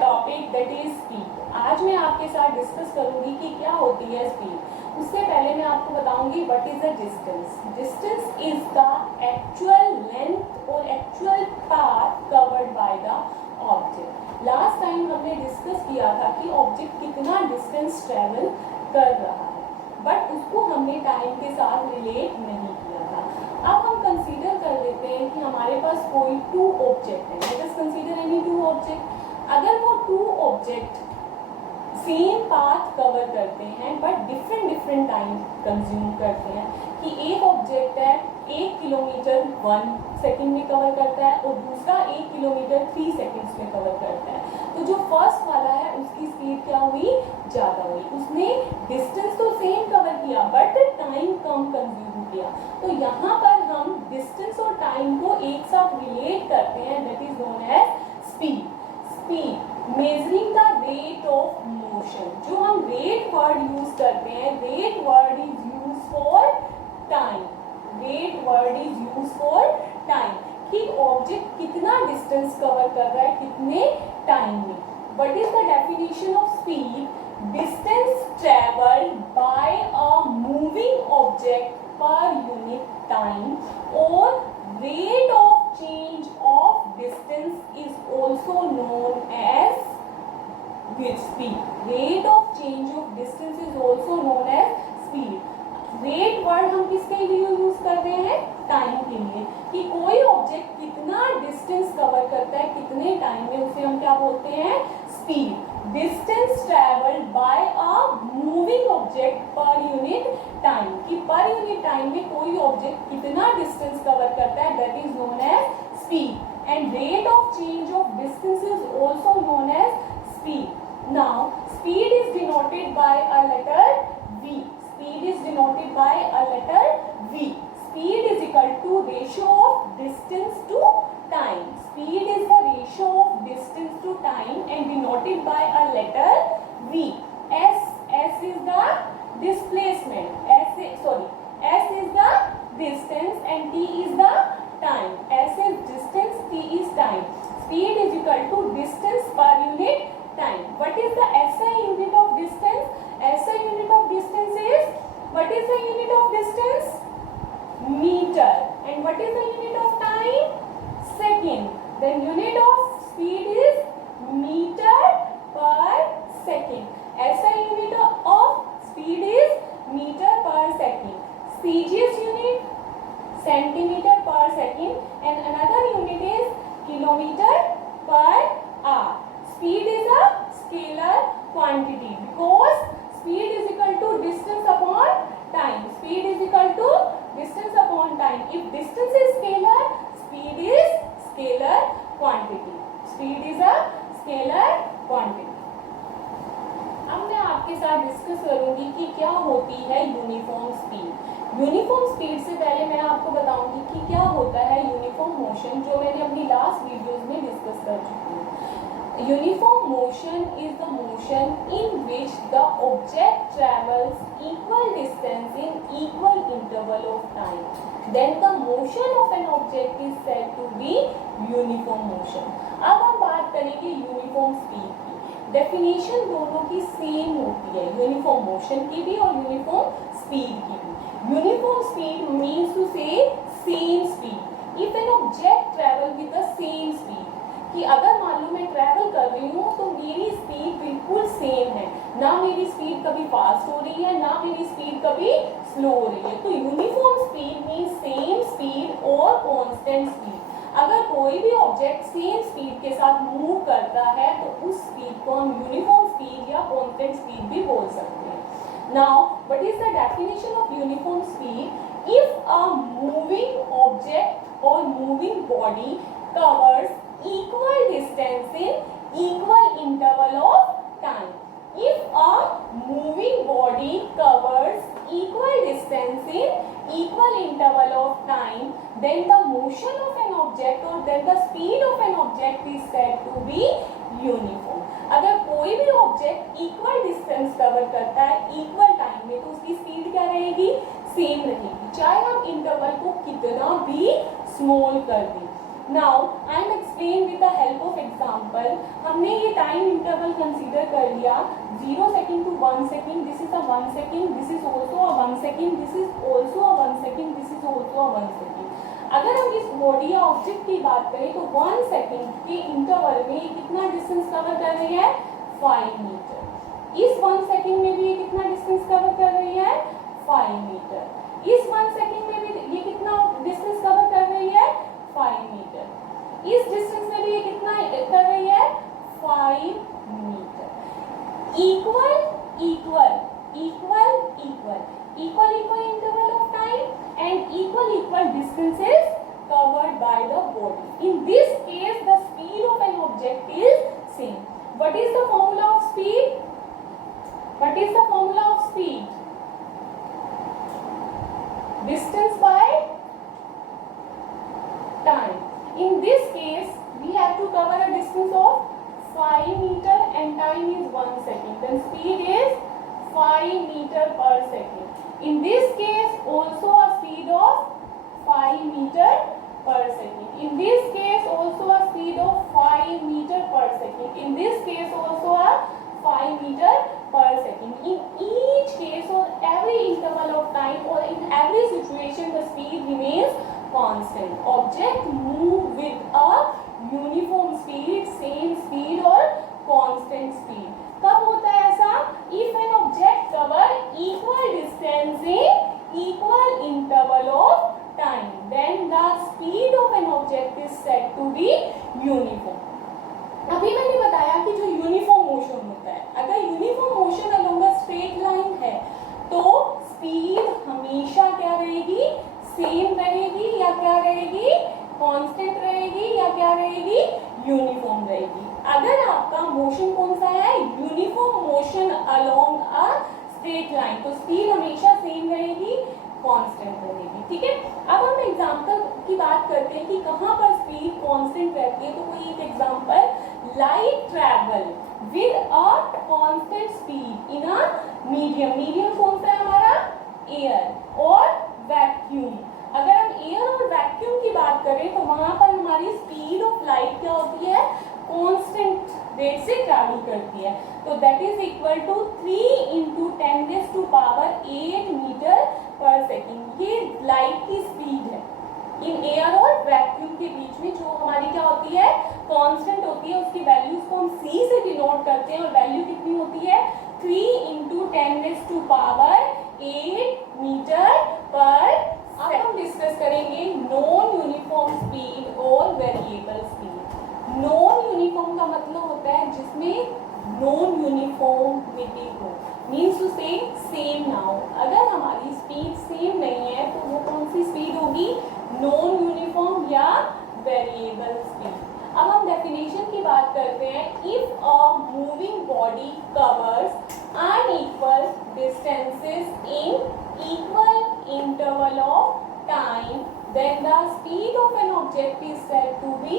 Topic that is speed. आज मैं आपके साथ डिस्कस करूंगी कि क्या होती है स्पीड। उससे पहले मैं आपको बताऊंगी what is the distance. Distance is the actual length और actual path covered by the object. Last time हमने डिस्कस किया था कि ऑब्जेक्ट कितना डिस्टेंस ट्रेवल कर रहा है, बट उसको हमने टाइम के साथ रिलेट नहीं किया था। अब हम कंसीडर कर लेते हैं कि हमारे पास कोई टू ऑब्जेक्ट है। Let us consider any two object. अगर वो two object same path cover करते हैं but different different time consume करते हैं, कि एक ऑब्जेक्ट है 1 किलोमीटर 1 सेकेंड में कवर करता है और दूसरा 1 किलोमीटर 3 सेकेंड्स में कवर करता है, तो जो फर्स्ट वाला है उसकी स्पीड क्या हुई, ज़्यादा हुई। उसने डिस्टेंस तो सेम कवर किया बट टाइम कम कंज्यूम किया। तो यहाँ पर हम डिस्टेंस और टाइम को एक साथ रिलेट करते हैं, that is known as speed. Speed measuring the rate of motion. जो हम रेट वर्ड यूज करते हैं, rate word is use for time. Rate word is use for time, कि ऑब्जेक्ट कितना डिस्टेंस कवर कर रहा है कितने टाइम में। What is the definition of speed? Distance travelled by a moving object per unit time, और rate of change of distance is also known as with speed. Rate of change of distance is also known as speed. Rate word हम किसके लिए use कर रहे हैं? Time के लिए, कि कोई ऑब्जेक्ट कितना डिस्टेंस कवर करता है कितने टाइम में, उसे हम क्या बोलते हैं? Speed. Distance travelled by a moving object per unit time, कि पर यूनिट टाइम में कोई ऑब्जेक्ट कितना डिस्टेंस कवर करता है, that is known as speed. And rate of change of distance is also known as speed. Now speed is denoted by a letter v. Speed is denoted by a letter v. Speed is equal to ratio of distance to time. Speed is the ratio of distance to time and denoted by a letter v. S is the displacement. S is the distance and t is the time. S is distance, t is time. Speed is equal to distance per unit time. What is the SI unit of distance? SI unit of distance is, what is the unit of distance? Meter. And what is the unit of time? Second. Then unit of speed is meter per second. SI unit of speed is meter per second. CGS unit centimeter per second, and another unit is kilometer per hour. Speed is a scalar quantity because speed is equal to distance upon time. Speed is equal to distance upon time. If distance is scalar, speed is scalar quantity. Speed is a scalar quantity. अब मैं आपके साथ discuss करूंगी कि क्या होती है uniform speed. Uniform speed से पहले मैं आपको बताऊंगी कि क्या होता है यूनिफॉर्म मोशन, जो मैंने अपनी लास्ट वीडियोस में डिस्कस कर चुकी हूँ। Uniform motion is the motion in which the object travels equal distance in equal interval of time. Then the motion of an object is said to be uniform motion. अब हम बात करेंगे uniform speed की। Definition दोनों की same होती है, uniform motion की भी और यूनिफॉर्म स्पीड की भी। यूनिफॉर्म स्पीड मीन्स टू से same speed. If an object travel with the same speed, कि अगर मान लो मैं ट्रैवल कर रही हूँ तो मेरी स्पीड बिल्कुल सेम है, ना मेरी स्पीड कभी फास्ट हो रही है ना मेरी स्पीड कभी स्लो हो रही है। तो uniform speed means same speed और कांस्टेंट स्पीड। अगर कोई भी ऑब्जेक्ट सेम स्पीड के साथ मूव करता है तो उस स्पीड को हम यूनिफॉर्म स्पीड या कांस्टेंट स्पीड भी बोल सकते हैं। Now what is the definition of uniform speed? If a moving object और moving body covers equal distance in equal interval of time. If a moving body covers equal distance in equal interval of time, then the motion of an object or then the speed of an object is said to be uniform. अगर कोई भी object equal distance cover करता है equal time में, तो उसकी speed क्या रहेगी? सेम रहेगी, चाहे हम इंटरवल को कितना भी स्मॉल कर दें। Now I am explain with the help of example. हमने ये टाइम इंटरवल कंसीडर कर लिया 0 second to 1 second, this is a 1 second, this is also a 1 second, this is also a 1 second, this is also a 1 second. अगर हम इस body या object की बात करें तो 1 सेकंड के इंटरवल में कितना डिस्टेंस कवर कर रही है 5 मीटर। इस 1 सेकंड में भी ये कितना डिस्टेंस कवर कर रही है 5 मीटर। इस 1 सेकंड में भी ये कितना डिस्टेंस कवर कर रही है 5 मीटर। इस डिस्टेंस में भी ये कितना कर रही है 5 metre. Equal equal equal equal equal equal interval of time and equal distances covered by the body. In this case the speed of an object is same. What is the formula of speed? What is the formula of speed? Distance by time. In this case we have to cover a distance of 5 meter and time is 1 second. Then speed is 5 meter per second. In this case also a speed of 5 meter per second. In this case also a speed of 5 meter per second. In this case also a 5 meter per second. In each case or every interval of time or in every situation the speed remains constant. Object move with a uniform speed, same speed or constant speed. कब होता है ऐसा? If an object cover equal distance in equal interval of time, then the speed of an object is said to be uniform. अभी मैंने बताया कि जो uniform motion होता है, अगर uniform motion along a straight line है तो स्पीड हमेशा क्या रहेगी? सेम रहेगी या क्या रहेगी? कांस्टेंट रहेगी या क्या रहेगी? यूनिफॉर्म रहेगी। अगर आपका मोशन कौन सा है? Uniform motion along a straight line, तो स्पीड हमेशा सेम रहेगी, कांस्टेंट रहेगी। ठीक है, अब हम एग्जांपल की बात करते हैं कि कहाँ पर स्पीड कांस्टेंट रहती है। तो कोई एक example, light travel with a constant speed in a medium. Medium कौन सा है हमारा? एयर और वैक्यूम। अगर हम एयर और वैक्यूम की बात करें तो वहां पर हमारी स्पीड ऑफ लाइट क्या होती है? कांस्टेंट रेट से ट्रैवल करती है। तो that is equal to 3 × 10⁸ metre per second. ये लाइट की स्पीड है इन एयर और वैक्यूम के बीच में, जो हमारी क्या होती है? कांस्टेंट होती है। उसकी वैल्यूज को हम c से डिनोट करते हैं और वैल्यू कितनी होती है? 3 × 10⁸ मीटर पर। अब हम डिस्कस करेंगे नॉन यूनिफॉर्म स्पीड और वेरिएबल स्पीड। नॉन यूनिफॉर्म का मतलब होता है जिसमें नॉन यूनिफॉर्मिटी हो, मीन्स टू से सेम ना हो। अगर हमारी स्पीड सेम नहीं है तो वो कौन सी स्पीड होगी? नॉन यूनिफॉर्म या वेरिएबल स्पीड। अब हम डेफिनेशन की बात करते हैं। If a moving body covers unequal distances in equal interval of time, then the speed of an object is said to be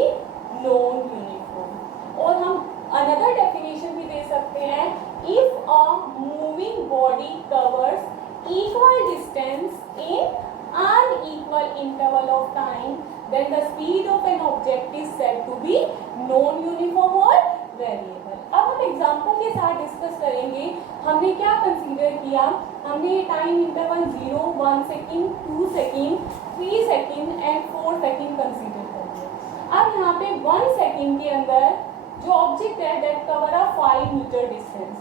non-uniform. और हम another definition भी दे सकते हैं। If a moving body covers equal distance in unequal interval of time, then the speed of an object is said to be non-uniform or variable. अब हम example के साथ discuss करेंगे। हमने क्या कंसीडर किया? हमने time interval 0, 1 second, 2 second, 3 second and 4 second consider कर लिया। अब यहाँ पे 1 सेकेंड के अंदर जो ऑब्जेक्ट है that cover a 5 metre distance.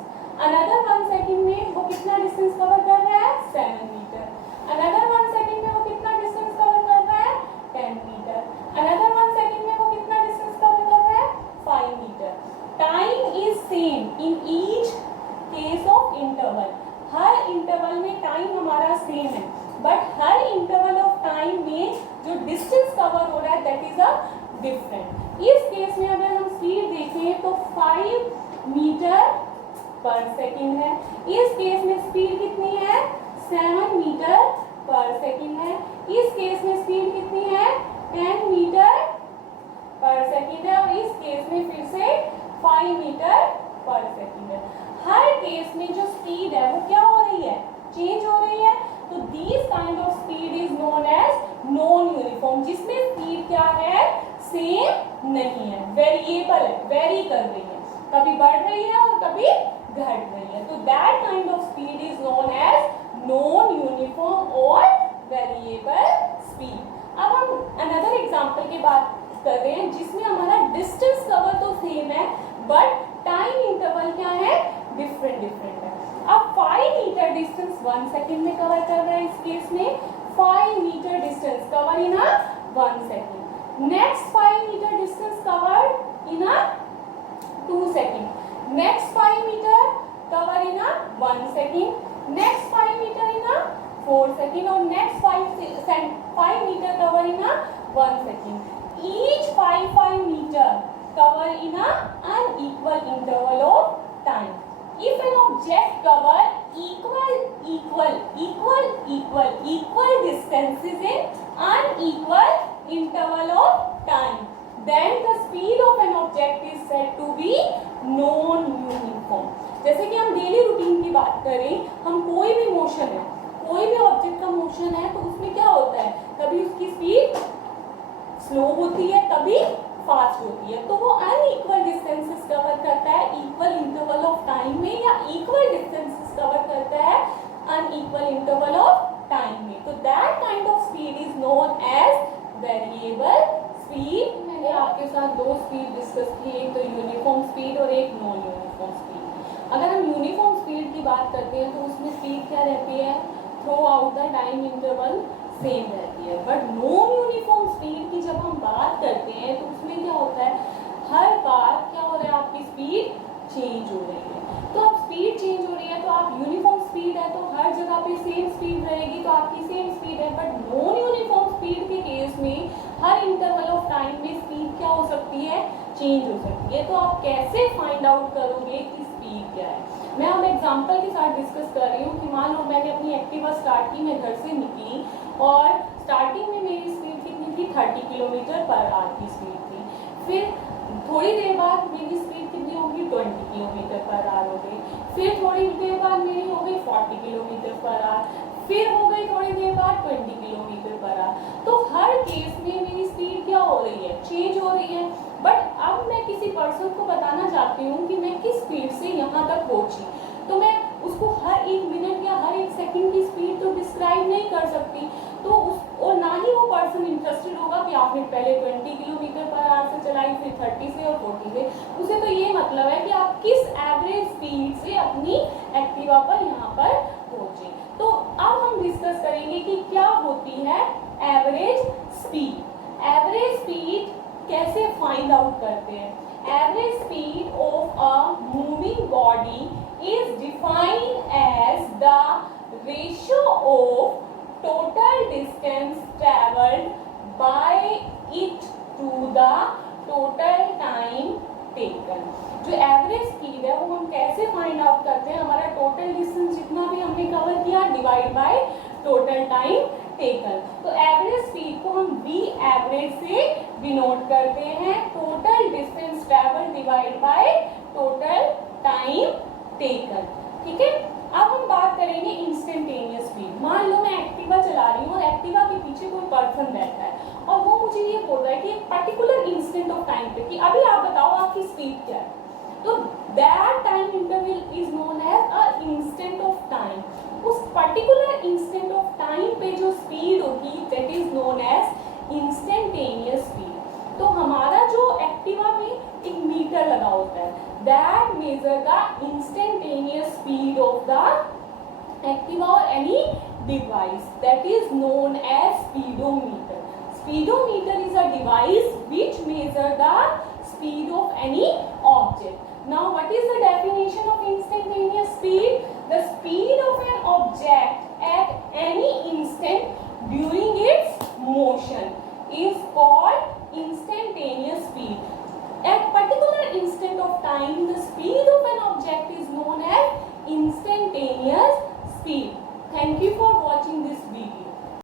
Another 1 second में वो कितना डिस्टेंस कवर कर रहा है? 7 मीटर। अनदर 1 सेकेंड में वो कितना डिस्टेंस कवर कर रहा है? 10 मीटर। अनदर 1 सेकेंड में वो कितना डिस्टेंस कवर कर रहा है? 5 metre. Time is same in each case of interval. हर इंटरवल में टाइम हमारा सेम है, बट हर इंटरवल ऑफ टाइम में जो डिस्टेंस कवर हो रहा है दैट इज अ डिफरेंट। इस केस में अगर हम स्पीड देखें तो 5 मीटर पर सेकेंड है। इस केस में स्पीड कितनी है? 7 मीटर पर सेकेंड है। इस केस में स्पीड कितनी है? 10 मीटर पर सेकेंड है। और इस केस में फिर से 5 मीटर पर सेकेंड है। हर केस में जो स्पीड है वो क्या हो रही है? चेंज हो रही है। तो this kind of speed is known as non uniform, जिसमें स्पीड क्या है? सेम नहीं है, वेरिएबल है, वेरी कर रही है, कभी बढ़ रही है और कभी घट रही है। तो that kind of speed is known as non uniform और वेरिएबल स्पीड। अब हम अनदर एग्जांपल की बात कर रहे हैं जिसमें हमारा डिस्टेंस कवर तो सेम है बट टाइम इंटरवल क्या है, डिफरेंट है। अब 5 मीटर डिस्टेंस 1 सेकेंड में कवर कर रहे हैं। इस केस में 5 metre distance cover in a 1 second. Next 5 metre distance cover in a 2 second. Next 5 meter cover in a 1 second. Next 5 meter in a 4 second और next 5 meter cover in a 1 second. Each 5 meter cover in a unequal interval of time. If an object cover equal distances in unequal interval of time, then the speed of an object is said to be non-uniform. जैसे कि हम daily routine की बात करें, हम कोई भी motion है, कोई भी ऑब्जेक्ट का मोशन है तो उसमें क्या होता है, कभी उसकी स्पीड स्लो होती है, कभी फास्ट होती है। तो वो अनइक्वल डिस्टेंसेस कवर करता है इक्वल इंटरवल ऑफ टाइम में, या इक्वल डिस्टेंसेस कवर करता है अनइक्वल इंटरवल ऑफ टाइम में। तो that kind of speed is known as variable speed. मैंने आपके साथ दो स्पीड डिस्कस की, एक तो यूनिफॉर्म स्पीड और एक नॉन यूनिफॉर्म स्पीड। अगर हम यूनिफॉर्म स्पीड की बात करते हैं तो उसमें स्पीड क्या रहती है, through out the time interval same रहती है। बट नॉन यूनिफॉर्म स्पीड की जब हम बात करते हैं तो उसमें क्या होता है, हर बार क्या हो रहा है, आपकी स्पीड चेंज हो रही है। तो अब स्पीड चेंज हो रही है तो आप यूनिफॉर्म स्पीड है तो हर जगह पे सेम स्पीड रहेगी, तो आपकी सेम स्पीड है। बट नॉन यूनिफॉर्म स्पीड के केस में हर इंटरवल ऑफ टाइम में स्पीड क्या हो सकती है, चेंज हो सकती है। तो आप कैसे फाइंड आउट करोगे कि स्पीड क्या है। मैं अब एग्जांपल के साथ डिस्कस कर रही हूँ कि मान लो मैंने अपनी एक्टिवा स्टार्ट की, मैं घर से निकली और स्टार्टिंग में मेरी स्पीड कितनी थी, 30 किलोमीटर पर आवर की स्पीड थी। फिर थोड़ी देर बाद मेरी स्पीड कितनी होगी, 20 किलोमीटर पर आवर हो गई। फिर थोड़ी देर बाद मेरी हो गई 40 किलोमीटर पर आवर। फिर हो गई थोड़ी देर बाद 20 किलोमीटर पर आवर। तो हर केस में मेरी स्पीड क्या हो रही है, चेंज हो रही है। बट अब मैं किसी पर्सन को बताना चाहती हूँ कि मैं किस स्पीड से यहाँ तक पहुँची, तो मैं उसको हर एक मिनट या हर एक सेकंड की स्पीड तो डिस्क्राइब नहीं कर सकती। तो और ना ही वो पर्सन इंटरेस्टेड होगा कि आपने पहले 20 किलोमीटर पर आवर से चलाई, फिर 30 से और 40 से। उसे तो ये मतलब है कि आप किस एवरेज स्पीड से अपनी एक्टिवा पर यहाँ पर पहुँचे। तो अब हम डिस्कस करेंगे कि क्या होती है एवरेज स्पीड। एवरेज स्पीड कैसे फाइंड आउट करते हैं। Average speed of a moving body is defined as the ratio of total distance traveled by it to the total time taken। जो एवरेज स्पीड है वो हम कैसे फाइंड आउट करते हैं, हमारा टोटल डिस्टेंस जितना भी हमने कवर किया divide by total time taken. तो एवरेज स्पीड को हम v एवरेज से डिनोट करते हैं, total distance travel divide by total time taken. ठीक है, अब हम बात करेंगे इंस्टेंटेनियस स्पीड। मान लो मैं एक्टिवा चला रही हूँ और एक्टिवा के पीछे कोई पर्सन बैठा है और वो मुझे ये बोल रहा है कि एक पर्टिकुलर इंस्टेंट ऑफ टाइम पे कि अभी आप बताओ आपकी स्पीड क्या है। तो that time interval is known as a instant of time. उस पर्टिकुलर इंस्टेंट ऑफ टाइम पे जो स्पीड होगी that is known as instantaneous speed. तो हमारा जो एक्टिवा में एक मीटर लगा होता है, that measure the instantaneous speed of the activa or any device, that is known as speedometer. Speedometer is a device which measure the speed of any object. Now what is the definition of instantaneous speed? The speed of an object at any instant during its motion is called instantaneous speed. At particular instant of time, the speed of an object is known as instantaneous speed.